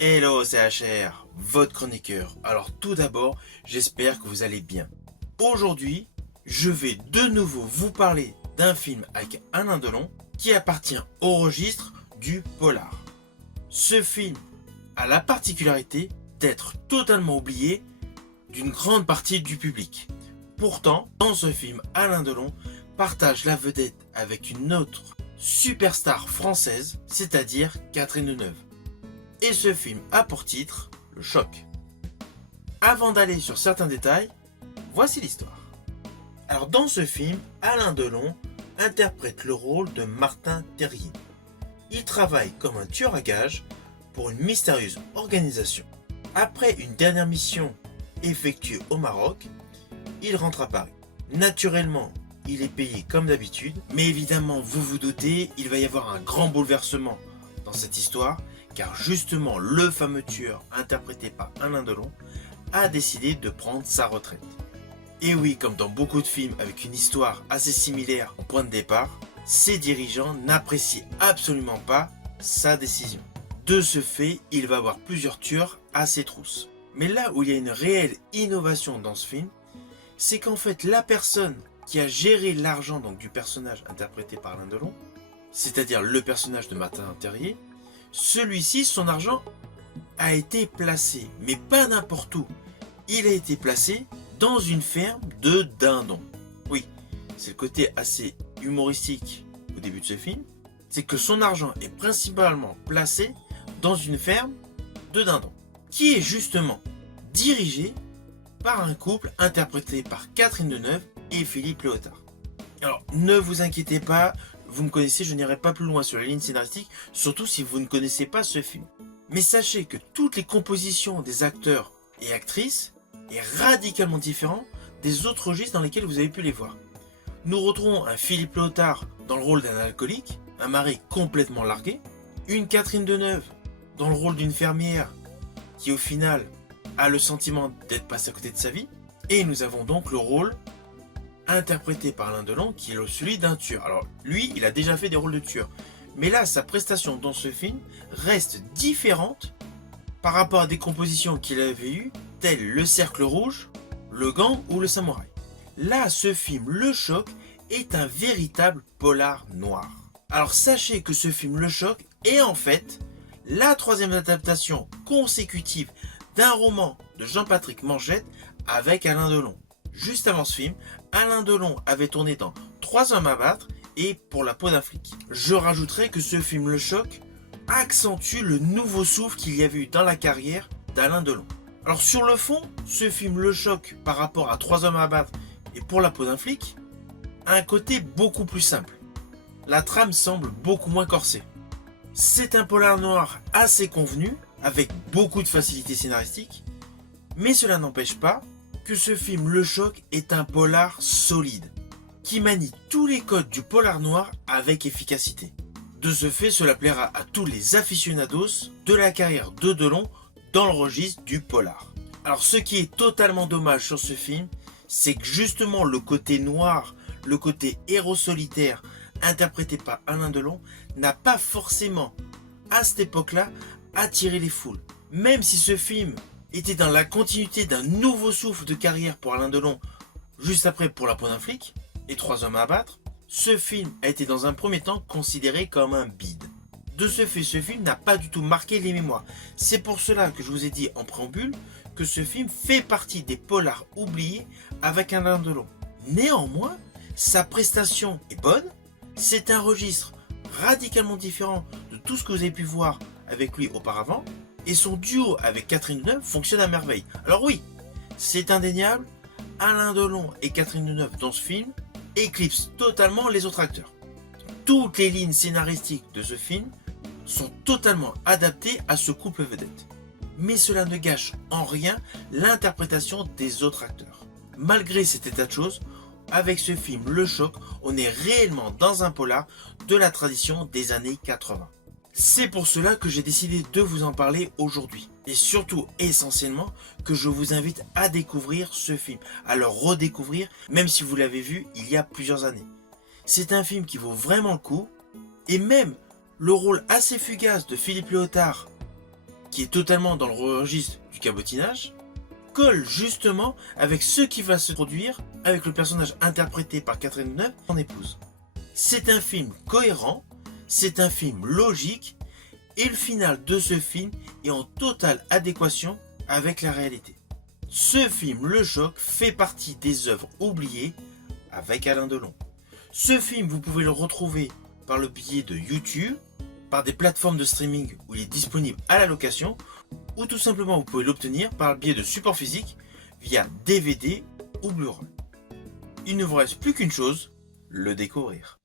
Hello, c'est HR, votre chroniqueur. Alors tout d'abord, j'espère que vous allez bien. Aujourd'hui, je vais de nouveau vous parler d'un film avec Alain Delon qui appartient au registre du polar. Ce film a la particularité d'être totalement oublié d'une grande partie du public. Pourtant, dans ce film, Alain Delon partage la vedette avec une autre superstar française, c'est-à-dire Catherine Deneuve. Et ce film a pour titre Le Choc. Avant d'aller sur certains détails, voici l'histoire. Alors dans ce film, Alain Delon interprète le rôle de Martin Terrier. Il travaille comme un tueur à gages pour une mystérieuse organisation. Après une dernière mission effectuée au Maroc, il rentre à Paris. Naturellement, il est payé comme d'habitude, mais évidemment, vous vous doutez, il va y avoir un grand bouleversement dans cette histoire, car justement le fameux tueur interprété par Alain Delon a décidé de prendre sa retraite. Et oui, comme dans beaucoup de films avec une histoire assez similaire au point de départ, ses dirigeants n'apprécient absolument pas sa décision. De ce fait, il va avoir plusieurs tueurs à ses trousses. Mais là où il y a une réelle innovation dans ce film, c'est qu'en fait la personne qui a géré l'argent donc du personnage interprété par Alain Delon, c'est-à-dire le personnage de Martin Terrier, celui-ci, son argent a été placé, mais pas n'importe où. Il a été placé dans une ferme de dindons. Oui, c'est le côté assez humoristique au début de ce film, c'est que son argent est principalement placé dans une ferme de dindons, qui est justement dirigée par un couple interprété par Catherine Deneuve et Philippe Léotard. Alors, ne vous inquiétez pas, vous me connaissez, je n'irai pas plus loin sur la ligne scénaristique, surtout si vous ne connaissez pas ce film. Mais sachez que toutes les compositions des acteurs et actrices est radicalement différent des autres registres dans lesquels vous avez pu les voir. Nous retrouvons un Philippe Léotard dans le rôle d'un alcoolique, un mari complètement largué, une Catherine Deneuve dans le rôle d'une fermière qui au final a le sentiment d'être passée à côté de sa vie, et nous avons donc le rôle interprété par Alain Delon qui est celui d'un tueur. Alors lui, il a déjà fait des rôles de tueur, mais là sa prestation dans ce film reste différente par rapport à des compositions qu'il avait eues telles Le Cercle Rouge, Le Gang ou Le Samouraï. Là, ce film, Le Choc, est un véritable polar noir. Alors sachez que ce film, Le Choc, est en fait la troisième adaptation consécutive d'un roman de Jean-Patrick Manchette avec Alain Delon. Juste avant ce film, Alain Delon avait tourné dans 3 hommes à battre et Pour la peau d'un flic. Je rajouterai que ce film Le Choc accentue le nouveau souffle qu'il y avait eu dans la carrière d'Alain Delon. Alors sur le fond, ce film Le Choc par rapport à 3 hommes à battre et Pour la peau d'un flic a un côté beaucoup plus simple. La trame semble beaucoup moins corsée. C'est un polar noir assez convenu, avec beaucoup de facilité scénaristique, mais cela n'empêche pas que ce film Le Choc est un polar solide, qui manie tous les codes du polar noir avec efficacité. De ce fait, cela plaira à tous les aficionados de la carrière de Delon dans le registre du polar. Alors ce qui est totalement dommage sur ce film, c'est que justement le côté noir, le côté héros solitaire interprété par Alain Delon n'a pas forcément, à cette époque-là, attiré les foules. Même si ce film était dans la continuité d'un nouveau souffle de carrière pour Alain Delon, juste après Pour la peau d'un flic et 3 hommes à abattre, ce film a été dans un premier temps considéré comme un bide. De ce fait, ce film n'a pas du tout marqué les mémoires. C'est pour cela que je vous ai dit en préambule que ce film fait partie des polars oubliés avec Alain Delon. Néanmoins, sa prestation est bonne, c'est un registre radicalement différent de tout ce que vous avez pu voir avec lui auparavant, et son duo avec Catherine Deneuve fonctionne à merveille. Alors oui, c'est indéniable, Alain Delon et Catherine Deneuve dans ce film éclipsent totalement les autres acteurs. Toutes les lignes scénaristiques de ce film sont totalement adaptées à ce couple vedette. Mais cela ne gâche en rien l'interprétation des autres acteurs. Malgré cet état de choses, avec ce film Le Choc, on est réellement dans un polar de la tradition des années 80. C'est pour cela que j'ai décidé de vous en parler aujourd'hui. Et surtout, essentiellement, que je vous invite à découvrir ce film, à le redécouvrir, même si vous l'avez vu il y a plusieurs années. C'est un film qui vaut vraiment le coup, et même le rôle assez fugace de Philippe Léotard, qui est totalement dans le registre du cabotinage, colle justement avec ce qui va se produire avec le personnage interprété par Catherine Deneuve, son épouse. C'est un film cohérent, c'est un film logique, et le final de ce film est en totale adéquation avec la réalité. Ce film, Le Choc, fait partie des œuvres oubliées avec Alain Delon. Ce film, vous pouvez le retrouver par le biais de YouTube, par des plateformes de streaming où il est disponible à la location, ou tout simplement vous pouvez l'obtenir par le biais de supports physiques via DVD ou Blu-ray. Il ne vous reste plus qu'une chose, le découvrir.